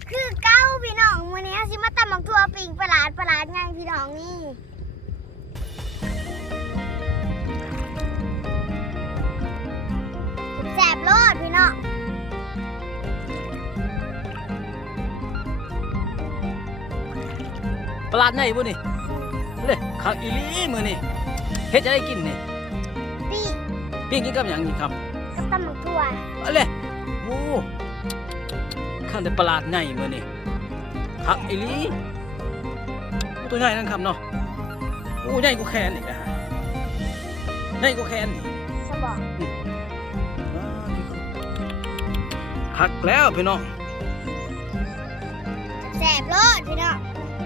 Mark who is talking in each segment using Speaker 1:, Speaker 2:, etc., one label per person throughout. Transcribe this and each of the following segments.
Speaker 1: คือเก้าพี่น้องวันนี้สิมาตำบักทั่วปิ่งประหลาดไงพี่น้องนี่แสบโลดพี่น้อง
Speaker 2: ปลาดไหนบุนี่เลยข้าวอีลีมือนี่เฮ็ดจะได้กินนี่ปิ้งกินกับหยังนี่ครับ
Speaker 1: กับตำบักทั่ว
Speaker 2: อะไรโอ้ข้าวแต่ปลาดไหนมือนี่ข้าวอีลีตัวใหญ่นั่นครับเนาะโอ้ใหญ่กว่าแขนนี่นะใหญ่กว่าแขนนี่
Speaker 1: สบอง
Speaker 2: หักแล้วพี่น้อง
Speaker 1: แสบโลดพี่น้อง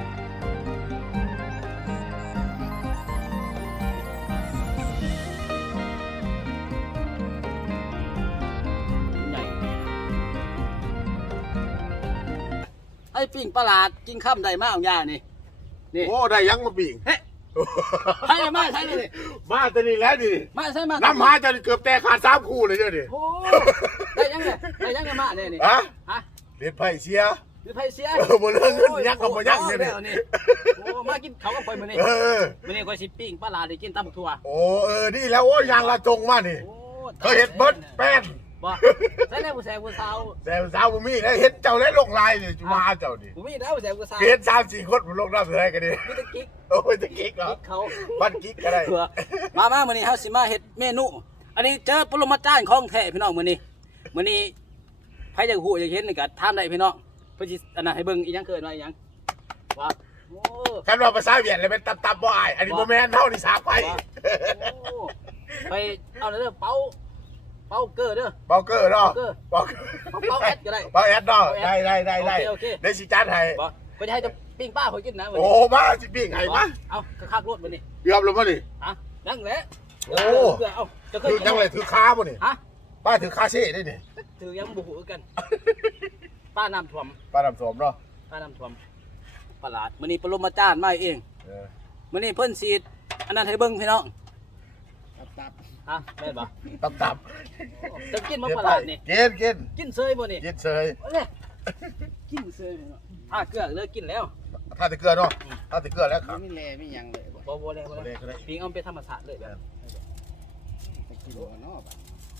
Speaker 2: ไอ้ปิ้งปลาดกินข้ามได้มากของยานี่
Speaker 3: นี่โอ้ได้ยังมาปิ้ง
Speaker 2: เฮ้ใช่มาใช่เลย
Speaker 3: มาตัวนี้แล้วดิ
Speaker 2: มาใช่มา
Speaker 3: น้ำหาจะเกือบแตกขาด3 คู่เลยเจ้าดิ
Speaker 2: โอ้ได้ยังไงได้ยังไงมาเนี่ยนี่
Speaker 3: ฮะเด็ดไผ่เสีย
Speaker 2: เด็ดไผ่เสีย
Speaker 3: บนเรื่องยักษ์กับบ่ยักษ์เนี่ย
Speaker 2: โอ้มากินเขาก็ปล่อยมาเนี่ยมาเนี่ยก็สิปิ้งปลาได้กินตำบักถั่ว
Speaker 3: โอ้นี่แล้วโอ้ยางละจงมานี่เขาเห็ดเบิดแป้น
Speaker 2: บ่ใช่แล้วผู้แสบผู้สาว
Speaker 3: บ่มีแล้วเห็ดเจ้าแล้วลงลายนี่มาเจ้านี่
Speaker 2: บ่มีแล้วผู้แสบผู้สาว
Speaker 3: เห็ด3-4 คนลงน้ำเลยกันดิ
Speaker 2: มีตะกิ๊ก
Speaker 3: โอ้ยตะกิ๊กเหรอ
Speaker 2: เขา
Speaker 3: บ้านกิ๊กก็ได้
Speaker 2: มามื้อนี้เฮาสิมาเฮ็ดเมนูอันนี้เจอปรมาจารย์ของแท้พี่น้องมื้อนี้ไผอยากฮู้อยากเห็นนี่ก็ถามได้พี่น้องเพิ่นสิอันนั้นให้เบิ่งอีหยังเกิดว่าอีหยังว่าโอ้
Speaker 3: คันว่าภาษาเวียดเลยเป็นตับบ่อายอันนี้บ่แม่นเฮานี่สาไป
Speaker 2: ไปเอาเด้อเป้าเกอร์เด้อ
Speaker 3: เบาเกอร์เนาะ
Speaker 2: เป้าแอดก็ได้
Speaker 3: เบาแอดเนาะได้ได้สิจัดให้
Speaker 2: บ่ก็จะให้จะปิ้งป้าเขากินนะ
Speaker 3: โอ้มาสิปิ้งให้มา
Speaker 2: เอาคักรถมื้อนี้
Speaker 3: เกือบแล้วมื้อนี้
Speaker 2: ฮะนั่งแหละ
Speaker 3: โอ้
Speaker 2: เอาจะ
Speaker 3: ถือจังเลยถือค้าบ่นี่
Speaker 2: ฮะ
Speaker 3: ป้าถือค้าเซ่ได้นี่
Speaker 2: ถือยังบ่ฮู้กันป้าน้ำท่วม
Speaker 3: ป้าน้ำท่วมเนาะ
Speaker 2: ป้าน้ำท่วมประหลาดมื้อนี้ปรมาจารย์มาเองมื้อนี้เพิ่นสิอันนั้นให้เบิ่งพี่น้องตับฮะแม่นบ่
Speaker 3: ตับ
Speaker 2: จะกินมาประหลาดนี่
Speaker 3: กิน
Speaker 2: เซยบ่นี่
Speaker 3: กินเซย
Speaker 2: กินเซยถ้าเกลือเลิกกินแล้ว
Speaker 3: ถ้าแต่เกลือเนาะถ้าแต่เกลือแล้วครับ
Speaker 2: ไม่แลไม่ยังเลยบ่แลปิ้งเอาเป็นธรรมชาติเลยแบบไปกินบ่เนาะ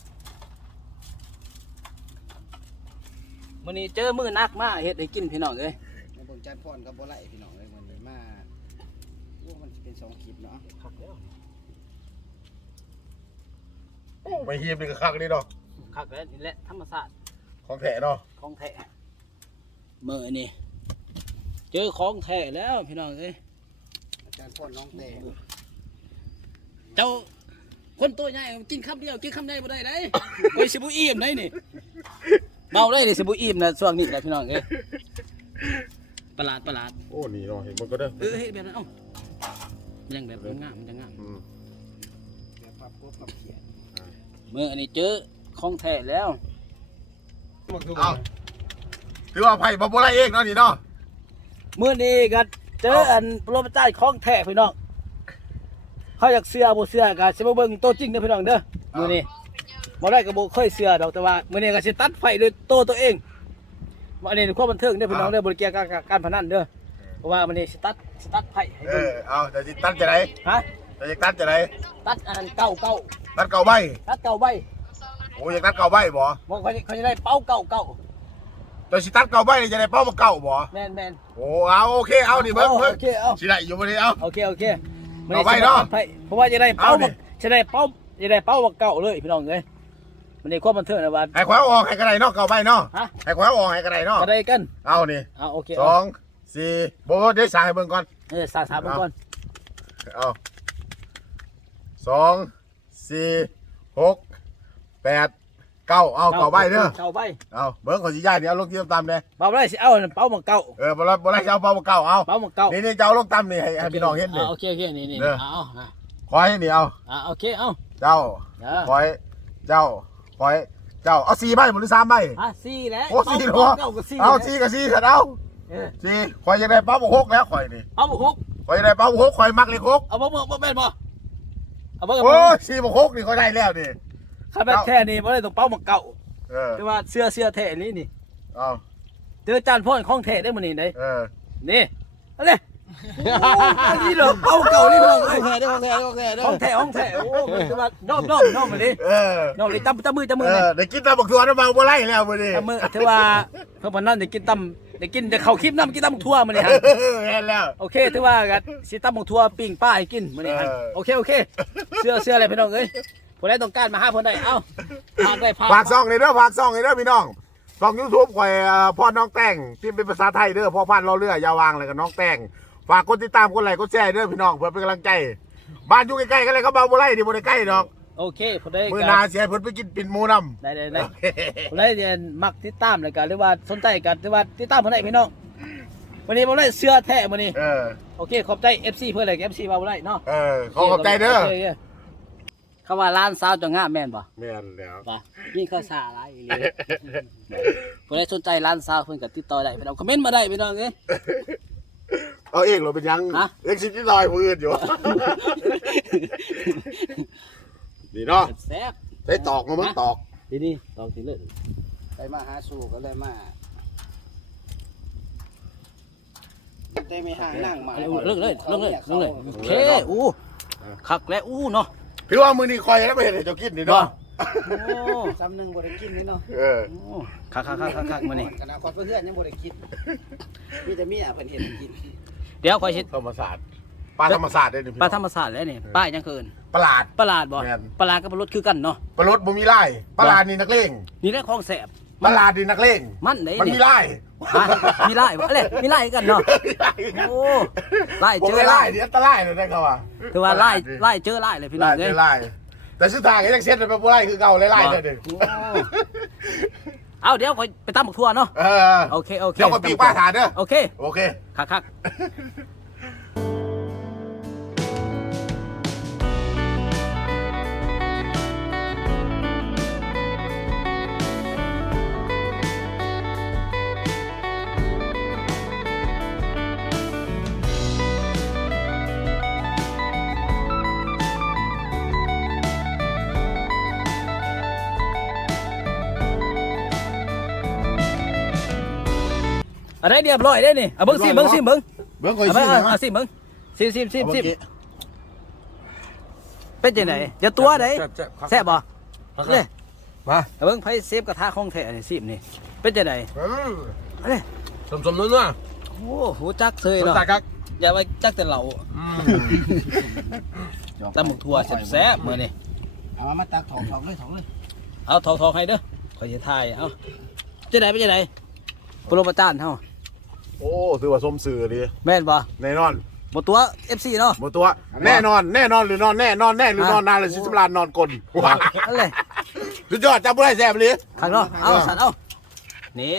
Speaker 2: มื้อนี้เจอมื้อนักมาเฮ็ดให้กินพี่น้องเอ้ย
Speaker 4: มาเบิ่งจานพรกับบ่ไหลพี่น้องเอ้ยมื้อนี้มาโอ้มันสิเป็น2คลิปเนาะ
Speaker 2: ครับแล้ว
Speaker 3: ไปเฮียบนี่ก็คักนี่เนาะ
Speaker 2: คักแล้วนี่แหละธรรมชาติ
Speaker 3: ของแท้เนาะ
Speaker 2: ของแท้มื้อนี้เจอของแท้แล้วพี่น้องเอ้ย
Speaker 4: อาจารย์พรน้องแต่
Speaker 2: เจ้าคนตัวใหญ่กินคำเดียวกินคำใดบ่ได้โอ้ยสิบ่อิ่มได้นี่เมาได้นี่สิบ่อิ่มนะช่วงนี้แหละพี่น้องเอ้ยประหลาด
Speaker 3: โอ้นี่เนาะเห็นมันก็ได้
Speaker 2: เฮ้ยแบบนั้นเอ้ามันยังแบบงามมันจะงาม
Speaker 4: แบบพับกบกับเขียน
Speaker 2: มื้ออันนี้เจอของแท้แล้ว
Speaker 3: เอาถือว่าไผ่บ่ได้เองเนาะนี่เนาะ
Speaker 2: มื้อนี้ก็เจออันปรมาจารย์ของแท้พี่น้องเขาอยากเสื้อบ่เสื้อก็สิมาเบิ่งตัวจริงเด้อพี่น้องเด้อมื้อนี้บ่ได้ก็บ่เคยเสื้อดอกแต่ว่ามื้อนี้ก็สิตัดไฟด้วยตัวเองอันนี้ความบันเทิงเด้อพี่น้องเด้อบ่ได้เกี่ยวกับการพนันเด้อเพราะว่ามื้อนี้สิตัดไฟให้เบิ่ง
Speaker 3: เอาจะสิตัดจะได
Speaker 2: ฮะ
Speaker 3: จะตัดจะได
Speaker 2: ตัดอันเก่า
Speaker 3: ตัดเก่าใบโอ้ยตัดเก่าใบบ่
Speaker 2: เขาจะได้เป้าเก่า
Speaker 3: จะสิตัดเก่าใบจะได้เป้ามาเก่าบ่
Speaker 2: แม่น
Speaker 3: โอ้เอาโอเคเอานี่เบิ่งสิได้อยู่บ่นี่เอา
Speaker 2: โอเคเก่าใบเนาะเพราะว่าจะได้เป้ามาเก่าเลยพี่น้องเอ้ยมันนี่ความบันเทิงนะว่า
Speaker 3: ให้ขวาออกให้กระไดเนาะเก่าใบเนาะให้ขวาออกให้กระไดเนาะ
Speaker 2: กระไดกัน
Speaker 3: เอานี่
Speaker 2: โอเค
Speaker 3: 2 4บ่ได้สายให้เบิ่งก่อน
Speaker 2: สายเบิ่งก่อน
Speaker 3: เอา2 4 6 8 9เอาเก่าใบเด้อ
Speaker 2: เก่าใบ
Speaker 3: เอาเบิ่งขอสิย้ายนี่เอาลงที่ต่ำๆเด้
Speaker 2: บ่ได้สิเอาเป้ามาเก่า
Speaker 3: บ่ได้สิเอาเป้ามาเก่าเอา
Speaker 2: เป้ามาเก่า
Speaker 3: นี่จะเอาลงต่ำนี่ให้พี่น้องเห็นดิ
Speaker 2: โอเคนี่เอา
Speaker 3: ขอให้นี่เอา
Speaker 2: โอเคเอา
Speaker 3: เจ้าขอให้เจ้าเอา4ใบหรือ3ใบ
Speaker 2: 4แล้ว
Speaker 3: โอ้4เหรอเอา4กับ4เถอะเอา4ข่อยอยากได้เป้า6แล้วข่อยนี่
Speaker 2: เป้า6
Speaker 3: ข่อยอยากได้เป้า6ข่อยมักเลข6
Speaker 2: เอาบ่แม่นบ่
Speaker 3: เอาบ่โอ้4 6นี่ข่อยได้แล้วนี่
Speaker 2: คันแท้นี่บ่ได้ต้องเป้ามาเก่าแต่ว่าเสื้อแท้นี่เอาเจอจานพ่อนของแท้ได้มื้อนี้ได้ นี่เอาเลยอันนี้เหรอเอาเก่านี่เพิ่น
Speaker 4: ของแท้เด้อของแท้เด้อ
Speaker 2: ของแท้โอ้มันคือว่าน้อมมาดิน้อมเลยตำมือเลย
Speaker 3: ได้กินตำบักถั่วน้ำเมาบ่ไล่แล้วมื้อนี้
Speaker 2: ตำมือถือว่าเพิ่นนั่นได้กินตำได้กินแต่เข้าคลิปนำกินตำทั่วมื้อนี้ฮะ
Speaker 3: เห็นแล้ว
Speaker 2: โอเคถือว่ากันสิตำบักทั่วปิ้งป้าให้กินมื้อนี้ฮะโอเคเสื้ออะไรพี่น้องเอ้ยผู้ใดต้องการมาหาเพิ่นได้เอ้าพากได้พาก
Speaker 3: ฝากซ่องเลยเด้อฝากซ่องเลยเด้อพี่น้องช่อง YouTube ข่อยพ่อน้องแต่งพิมพ์เป็นภาษาไทยเด้อพ่อพันธุ์รอเรือยาวางเลยกับน้องแต่งฝากกดติดตามกดไลค์กดแชร์เด้อพี่น้องเพื่อเป็นกำลังใจบ้านอยู่ใกล้ๆกันเลยเขาเบาบ่ไล่นี่บ่ได้ใกล้ดอก
Speaker 2: โอเคผู้ใด
Speaker 3: มื้อหน้าสิให้เพิ่นไปกินปิ่นหมูนำ
Speaker 2: ได้ผู้ใดเรียนมักติดตามแล้วก็หรือว่าสนใจกันหรือว่าติดตามเพิ่นได้พี่น้องวันนี้บ่ได้เสื้อแท้มื้อนี้โอเคขอบใจ FC เพิ่นเลย FC บ่ได้เนาะ
Speaker 3: ขอบใจเด้อ
Speaker 2: เขาว่าร้านสาวจะงามแม่นบ่
Speaker 3: แม่นแล้ว
Speaker 2: ป่ะยิ่งเข้าสาหลายอีหลีผู้ใดสนใจร้านสาวเพิ่นก็ติดต่อได้พี่น้องคอมเมนต์มาได้พี่น้องเอ้ย
Speaker 3: เอาเองเหรอเป็นยัง
Speaker 2: ฮะ
Speaker 3: เอ็กซิที่ลอยมืออื่นอยู่ นี่เนาะ
Speaker 2: แซ่บ
Speaker 3: ได้ตอกมามั้งตอก
Speaker 2: นี่ลองสิเลย
Speaker 4: ไปมาหาสู่ก็เลยมาได้ไม่ห่างนั่งมา
Speaker 2: เลิกเลยโอเคอู้คักและอู้เนาะ
Speaker 3: พี่ว่ามือนี้คอยแล้วไปเห็นไอ้เจ้ากินนี่เนาะ
Speaker 2: โอ้
Speaker 4: ซ้ำหนึ่งบ่ได้กินนี่เนาะ
Speaker 2: คักมื้อนี้
Speaker 4: ขนาดคนเพื่อนยังบ่ได้กินมีแต่เมียเพิ่นเห็นกิน
Speaker 2: เดี๋ยวขอยสิ
Speaker 3: ธรรมศาสตร์ปลาธรรมศาสตร์ได้นี่พี่
Speaker 2: ปลาธรรมศาสตร์แล้วนี่ป้ายจังเกิน
Speaker 3: ประหลาด
Speaker 2: ประหลาดบ่
Speaker 3: แม่น
Speaker 2: ประหลาดกับรถคือกันเนาะ
Speaker 3: ปลารถบ่มีไล่ประหลาดนี่นักเลง
Speaker 2: นี่แหละของแซ่บ
Speaker 3: ประหลาดนี่นักเลง
Speaker 2: มันได้
Speaker 3: มัน
Speaker 2: นี่
Speaker 3: มีไล่
Speaker 2: มีไล่บ่อะไรมีไล่กันเนาะโอ้ไล่เจอ
Speaker 3: ไล่
Speaker 2: ไล่
Speaker 3: เดี๋ยวอันตรายเลยได้เขาว่า
Speaker 2: ถือว่าไล่เจอไล่เลยพี่น้
Speaker 3: ไล่
Speaker 2: อง
Speaker 3: เจ
Speaker 2: เอ้ย
Speaker 3: อไล่แต่สุดท้ายก็ยังเซ็ตไปบ่ไล่คือเก่าไล่เด้อเด้อ
Speaker 2: เอาเดี๋ยวไปตามบักทั่วเนาะโอเค
Speaker 3: เดี๋ยวก็ปีกป้าถาเด้อ
Speaker 2: โอเค
Speaker 3: โอเค
Speaker 2: คักอะไรเรียบร้อยได้นี่เบิ่งสิเบิ่ง
Speaker 3: เบิ่งคอย
Speaker 2: เอา
Speaker 3: ชิม
Speaker 2: มาสิเบิ่งสิเป็นจังได๋อย่าตัวไดแซ่บบ่เลย
Speaker 3: มา
Speaker 2: เบิ่งไผเซฟกระทะของแท้นี่สินี่เป็นจังได๋อะไร
Speaker 3: สมๆนัว
Speaker 2: โอ้โหจักเซย
Speaker 3: ๆ
Speaker 2: เนาะ
Speaker 3: ตากัก
Speaker 2: อย่าไปจักแต่เหล้าตำบักทั่วแซ่บๆมื้อนี้
Speaker 4: เอามาตักถอกเลย
Speaker 2: เอาทองให้เด้อขอยสิทายเอาจังได๋เป็นจังได๋ปรมาจารย์เฮา
Speaker 3: โอ้ถือว่าสมสื่อดี
Speaker 2: แม่นบ่
Speaker 3: แน่นอน
Speaker 2: บ่ตัว FC เนาะ
Speaker 3: บ่ตัวแน่นอนหรือนอนแน่นอนแน่หรือนอนนานเลยสิสำราญนอนกลน
Speaker 2: อะไร
Speaker 3: สุดยอดจำบ่ได้แซ่บเลย
Speaker 2: ข้างเนาะเอาสั่นเอานี่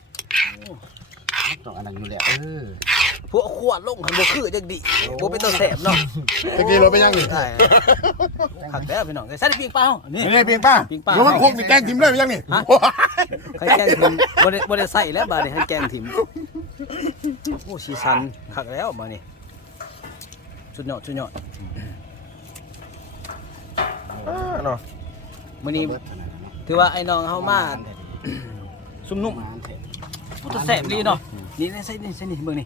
Speaker 4: ต้องอันนั้นอยู่แล้ว
Speaker 2: พวกขวดลงหันบ่คือจังดิบ่เป็นตัวแสบเนาะ
Speaker 3: ตะกี้เราไปยังนี่
Speaker 2: ใช่ขักแล้วพี่น้องใส่ปิ้งเปล่านี่
Speaker 3: นี่เพียงป้า
Speaker 2: ปิ้งปลา
Speaker 3: แล้วมันคงมีแกงทิมเลยไปยังนี่
Speaker 2: ให้แกงถิ่มบ่ได้ใส่แล้วบาดนี้ให้แกงถิ่มโอ้สีสันขักแล้วมานี่สุดยอด
Speaker 3: เนาะ
Speaker 2: มื้อนี้ถือว่าไอ้น้องเฮามาซุ่มนุ่มผู้ตัวแสบดีเนาะนี่ใส่นี่เบิ่งนี่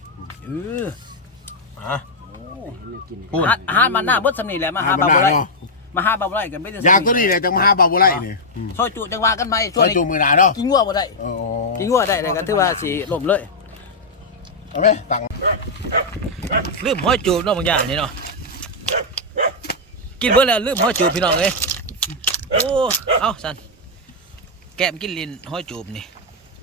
Speaker 2: อาหารมันหน้าเบิดสำนี่แหละมาหาบาบ่ได้กันไม่ได้
Speaker 3: ยางตัวนี้แหละจังมาหาบาบุไรนี่
Speaker 2: ซอยจุจังว่ากันไหม
Speaker 3: ช่วยจูมือหนาเนาะ
Speaker 2: กินงัวบ่ได้กินงัวได้เลยกันถือว่าสิล่มเลย
Speaker 3: เอาไหมตัง
Speaker 2: ลืมห้อยจูบเนาะบางอย่างนี่เนาะกินเบิดแล้วลืมห้อยจูบพี่น้องเอ้ยโอ้เอาสันแก้มกินลิ้นห้อยจูบนี่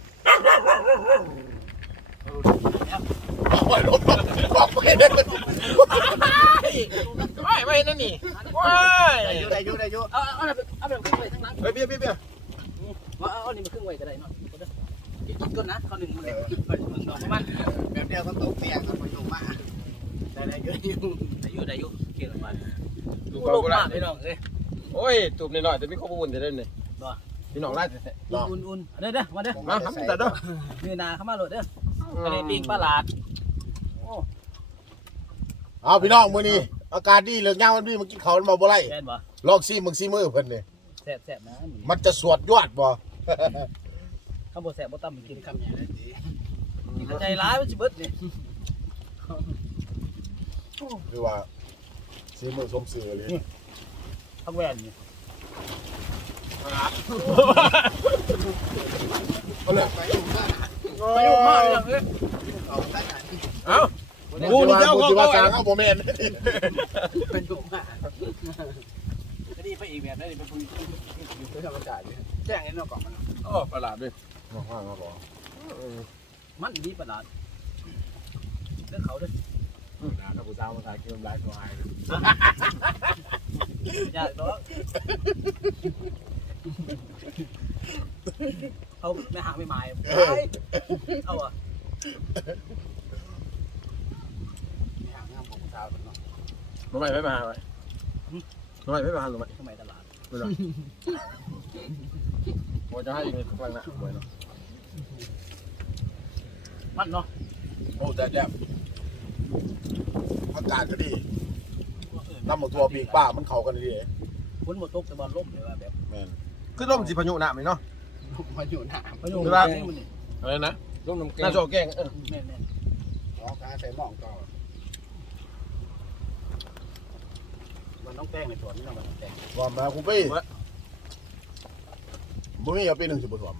Speaker 3: ไม่นั่นนี่ว้ายได้อยู่
Speaker 2: เอาแบบขึ้นไว้ทั้งนั้น
Speaker 3: เฮ้ยเบี้ย
Speaker 2: ว่าเอานี่มาขึ้นไว้ก็ได้เนาะกินก่อนนะข้าวหนึ่งมันเด็กประมาณ
Speaker 4: แบบเดียวก็ตกเตียงกันมาอยู่มาได้อยู่
Speaker 2: เกี่ยวกับมันลูกมากพี่น้องเอ้ย
Speaker 5: โอ้ยตูบนิดหน่อยแต่มีข้อมูลจะได้เลยพี่น้องไล่จะ
Speaker 2: อุ่นเด้อมาเด้อ
Speaker 5: มาทำแต่เด้อ
Speaker 2: นี่นาเข้ามาโหลดเด้ออันนี้ปิ้งปลาหลาด
Speaker 3: เอาพี่น้องมื้อนี้อากาศดีเหลืองเงามันดีมากินข้าวมาบ่ไร
Speaker 2: แซ่บบ่
Speaker 3: ลองซิมึงซิมือเพิ่นนี่
Speaker 2: แซ่บนะ
Speaker 3: มันจะสวดยอดบ่
Speaker 2: ข้าวบ่แซ่บบ่ตำมันกิน
Speaker 4: คำใหญ่เลยสิ
Speaker 2: กินใจร้ายมันสิเบิดนี่
Speaker 3: คือว่าซื้อมือสมซื้อเลย
Speaker 2: ทั้งแว่นนี่
Speaker 3: เอาเลย
Speaker 4: ไปอยู่บ้าน
Speaker 2: ไปอยู่มากอย่างนี้
Speaker 4: เอาไปไหน
Speaker 5: เอ้ากูนี่เจ้า
Speaker 3: กู
Speaker 5: เขา
Speaker 3: สิว่า
Speaker 5: เขา
Speaker 3: สร้างเอาโมเมนต์
Speaker 4: เป็นอยู่บ้าน
Speaker 2: ก็ดีไปอีกแบบนั้นนี่เป็นผู้
Speaker 4: อยู่ที่ธรรมชาติเนี่ยแจ้งให้นอกกล่องมัน
Speaker 5: โอ้ประหลาดด้วย
Speaker 3: ว่างๆบอก
Speaker 2: มันดีประหลาดเรื่องเขาด้วย
Speaker 3: นะถ้าผู้สาวมาถ่ายคลิปไลฟ์ก็อายเลย
Speaker 2: ยากเนาะเขาไม่หาไม่หมายเอาอ่ะ
Speaker 4: มีหางงามของชาวเนาะ
Speaker 5: ทำไมไม่มาไว้ทำไมไม่มาหรือไม่
Speaker 2: ทำไมตลาด
Speaker 5: ไม่หรอผมจะให้อีกนิดกลางหน้าบ่อยเนาะ
Speaker 2: มันเนาะ
Speaker 3: โอ้แต่แจ่มอากาศก็ดีน้ำหมกตัวปีกป้ามันเข้ากันดี
Speaker 2: ฝนหมดตกแต่บอลล่มเลยว่าแบบ
Speaker 3: แม่น
Speaker 5: คือร่มสิพายุหนักไหมเนาะ
Speaker 4: มาอยู่หน้า
Speaker 2: พายุ
Speaker 5: หรือว่า
Speaker 2: แกงมันนี่
Speaker 5: อะไรนะร่มน้ำแกงน่าโชว์แกง
Speaker 2: แม่น
Speaker 4: ร้องการใส่หม้องต่อ
Speaker 2: ๆมันต้องแกงในสวนนี่เนาะมันต้องแกง
Speaker 3: ว่ามาคุณพี่บ่มีเอาปีหนึ่งสิบบ่ถ่วม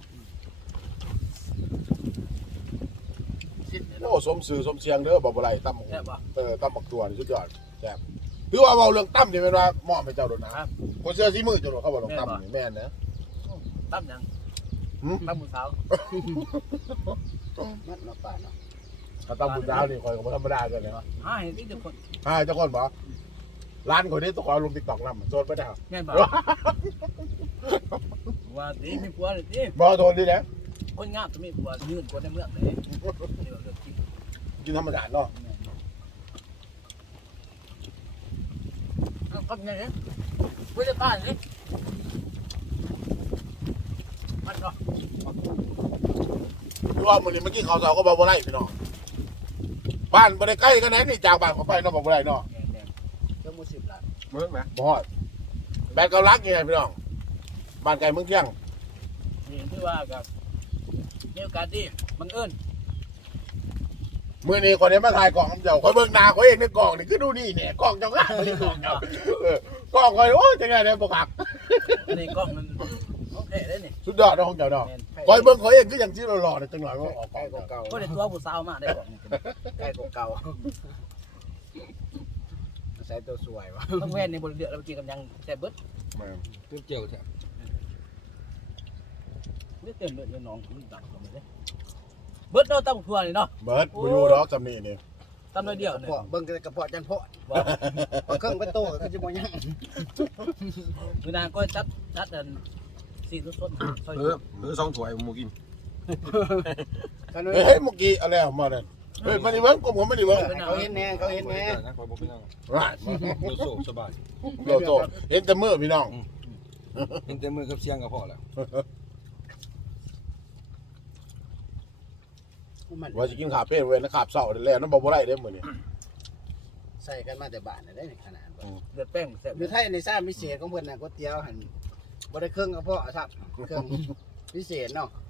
Speaker 2: ชิดเลย
Speaker 3: โอ้
Speaker 2: เนาะ
Speaker 3: สมสื่อสมเสียงเด้อบ่บ่ไรตั้ม
Speaker 2: แซ่บปะ
Speaker 3: ตั้มบักตัวนี่สุดยอดแซ่บคือว่าเว้าเรื่องตั้มนี่แม่นว่าเหมาะให้เจ้าโดนนะครับ คนเสื้อสีมือเจ้าโดนเขาบอกลงตั้มนี่แม่นนะ
Speaker 2: ตั้มยัง
Speaker 3: หืม
Speaker 2: ตั้มมือเท้า
Speaker 4: มันมาป่าเนาะ
Speaker 3: ถ้าตั้มบุญดาวนี่คอยก็บ่ธรรมดากันเลย
Speaker 2: หาเห็นที่เด็กคน
Speaker 3: เจ้าคนบ่ร้านคนนี้ต้องขอลง TikTok นำโซนบ่ได้ครับ
Speaker 2: แม่นปะว่าดีมีผัวเลยดิ
Speaker 3: บ่โทนดีนะ
Speaker 2: คนงามจะมีผัวยืนคนในเมืองเลยนี่ว่าเรื่องจริง
Speaker 3: กินธรรมดาเนาะ
Speaker 2: ก็ยังไงไม่ได้ป้านเลยมันเนาะ
Speaker 3: คือว่ามื้อนี้เมื่อกี้เขาเสาก็บ่ไรพี่น้องบ้านบ่ได้ใกล้กันแน่นี่จากบ้านเขาไปเนาะบ่ไรเนาะ
Speaker 2: แดง
Speaker 4: เจ้ามือ10 ล้าน
Speaker 5: เมื่อไหร่
Speaker 3: บ่ฮอดแบดเกาลักนี่ไงพี่น้องบ้านไกลเมืองเที่ยง
Speaker 2: ๆนี่ที่ว่ากับมีโอกาสดีบังเอิญ
Speaker 3: มื้อนี้คนนี้มาถ่ายกล่องเจ้าคอยเบิ่งหน้าเขาเองในกล่องนี่คือดูนี่เนี่ยกล่องเจ้าง่ายนี่กล่องเจ้ากล่องคอยโอ้ยจังไงเนี่ยบ่คัก
Speaker 2: อันนี้กล้องมันโอเคได้นี่
Speaker 3: สุดยอดเนาะของเจ้าเนาะ
Speaker 2: แม่น
Speaker 3: คอยเบิ่งเขาเองคืออย่างที่หล่อๆเนี่ยจังหน่อยว่าออกก
Speaker 4: ใก
Speaker 3: ล่
Speaker 4: ล้
Speaker 3: อง
Speaker 4: กว่าเก่า
Speaker 2: ก็ได้ตัวผู้สาวมาได้กล้องนี่
Speaker 4: ใกล้กว่าเก่าใส่ตัวสวยวะ
Speaker 2: ต้องแว่นในบนเรือเรากินกับยังแต่เบิด
Speaker 5: เจียวใช่
Speaker 2: ไม่เต็มเลยน้องมันดับลงไปเลยเบิดเนาะตั้งทัวร์นี่เนาะ
Speaker 3: เบิร์ดบ่อยู่ดอกจำนี่นี่
Speaker 2: ตั้งน้อยเดียวเนี่ย
Speaker 4: พาะเบิ่งแต่กระเพาะจันเพาะ
Speaker 2: ว่า
Speaker 4: พอเครื่องเป็นโตก็คือจะบ่ยัง
Speaker 2: มือนางก็จัดอันสีสดๆซอย
Speaker 5: สองถ้วยมูกิน
Speaker 4: กัน
Speaker 3: เฮ้ยเมื่อกี้อะไรออกมาเนี่ยเฮ้ยมันนี่เบิ่งผมไม่ได้เบิ่ง
Speaker 4: เขาเห็นแน่เขาเห็นแน่
Speaker 5: นะคอยบอกพี่น้อง
Speaker 3: ร้าย
Speaker 5: โลโซสบาย
Speaker 3: โลโซเห็นแต่มือพี่น้อง
Speaker 5: เห็นแต่มือกับเสียงก็พอแล้ว
Speaker 4: มัน
Speaker 3: ว่าจะกินขาเพศเว้ยนะขาบเสาแล้วนั่นบอกว่าไรเด้มื้อนี้
Speaker 4: ใส่กันมาแต่บ้านน่ะได้ขนาดบ่
Speaker 2: เลือดแป้งแซ่บ
Speaker 4: อยู่ไทยในซ่าพิเศษของเพิ่นน่ะก๋วยเตี๋ยวหั่นบ่ได้เครื่องกระเพาะครับเครื่องพิเศษเนาะ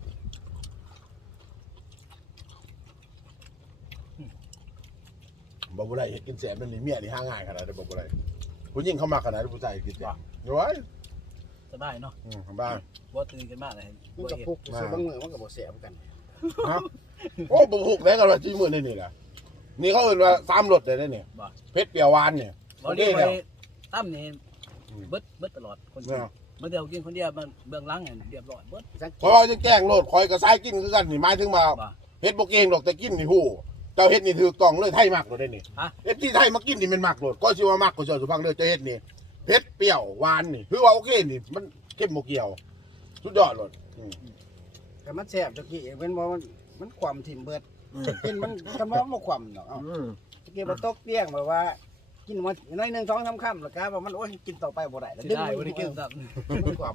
Speaker 3: บอกว่าไรเห็นกินแสบนั่นนี่เมียนี่ห่างง่ายขนาดนั้นบอกว่าไรผู้หญิงเข้ามาขนาดนั้นผู้ชายกินแสบน้อย
Speaker 2: สบายเนาะ
Speaker 3: บ้า
Speaker 2: บ่ตื่นกันมากเลย
Speaker 4: มันก็พุกซื้อบางมื้อมันก็บ่แซ่บกัน
Speaker 3: โอ้บุกหุกได้กันว่าที่มือนี่แหละนี่เขาเอ่นว่า3รสได้เนี่ยเผ็ดเปรี้ยวหวานเนี่ย
Speaker 2: บ่ได้ไปตั้มนี่เบิดตลอดคนกินเมื่อเดียวกินคนเดียวมันเบื้องหลังเรียบร้อยเบิด
Speaker 3: เพราะว่าจะแกล้งโลดคอยกับสายกินคือกันนี่หมายถึงมาเฮ็ดบ่เก่งดอกแต่กินนี่ฮู้เจ้าเฮ็ดนี่ถูกต้องเลยไทยมักโลดได้นี่เฮ็ดที่ไทยมากินนี่มันมักโลดก็สิว่ามักก็เจ้าสุพังเลยเจ้าเฮ็ดนี่เผ็ดเปรี้ยวหวานนี่คือว่าโอเคนี่มันเข้มบ่เกี่ยวสุดยอดโลด
Speaker 4: แต่มันแซ่บตะกี้เป็นบ่มันความถิ่มเบิดกินมันทำว่าบ่ความเนาะตะกี้บ่ตกเตี้ยงแบบว่า กินมาน้อยนึง2-3 ค่ำแล้วก็ว่ามันโอ้ยกินต่อไปบ่ได้แล้ว
Speaker 2: ได้บ่ได้กินซ้
Speaker 4: มันความ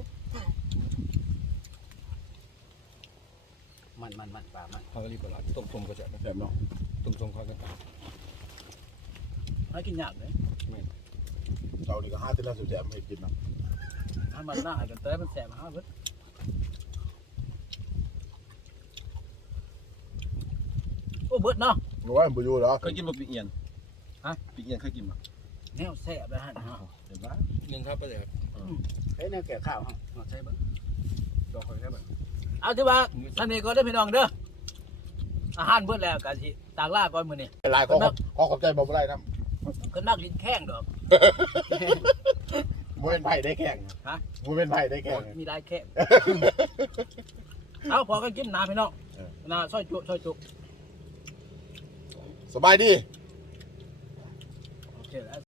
Speaker 4: มันปลามัน
Speaker 5: เขาก็รีบประหลาดต้มก็จะ
Speaker 3: แซ่บเนาะ
Speaker 5: ต้มเขากัน
Speaker 2: ำให้กินยากเลย
Speaker 3: เจ้านี่ก็หาแต่ละสุดแซ่บให้กินเนาะ
Speaker 2: ถ้ามันหน้ากันแต่มันแซ่บหาเบิดบิดเนาะ
Speaker 3: โอ้ยบ่อยู่เหรอ
Speaker 5: เคยกินบ่ปีเอียน
Speaker 2: ฮะ
Speaker 5: ปีเอียนเคยกินบ่
Speaker 2: แนวแซ่บนะฮะ
Speaker 5: เดี๋ยวบ้า
Speaker 6: หนึ่งครับไปเลย
Speaker 4: เฮ้ยแนวแก่ข้าวฮะใช่เบิ่งดอกคอยใช่เบิ่ง
Speaker 2: เอาที่ว่าท่านนี้ก็ได้อพี่น้องเด้ออาหารเบิดแล้วกันสิตากล่าก่อนมื้อนี้
Speaker 3: หลายขอขอบใจบ่บ่ได้นำ
Speaker 2: คนนักกินแข้งดอก
Speaker 3: บ่เป็นไผได้แข่ง
Speaker 2: ฮะ
Speaker 3: บ่เป็นไผได้แข่ง
Speaker 2: มีหลายแข้งเอาพอกันกินนาพี่น้องนาซอยจุ
Speaker 3: สบายดี
Speaker 2: โอเคแล้ว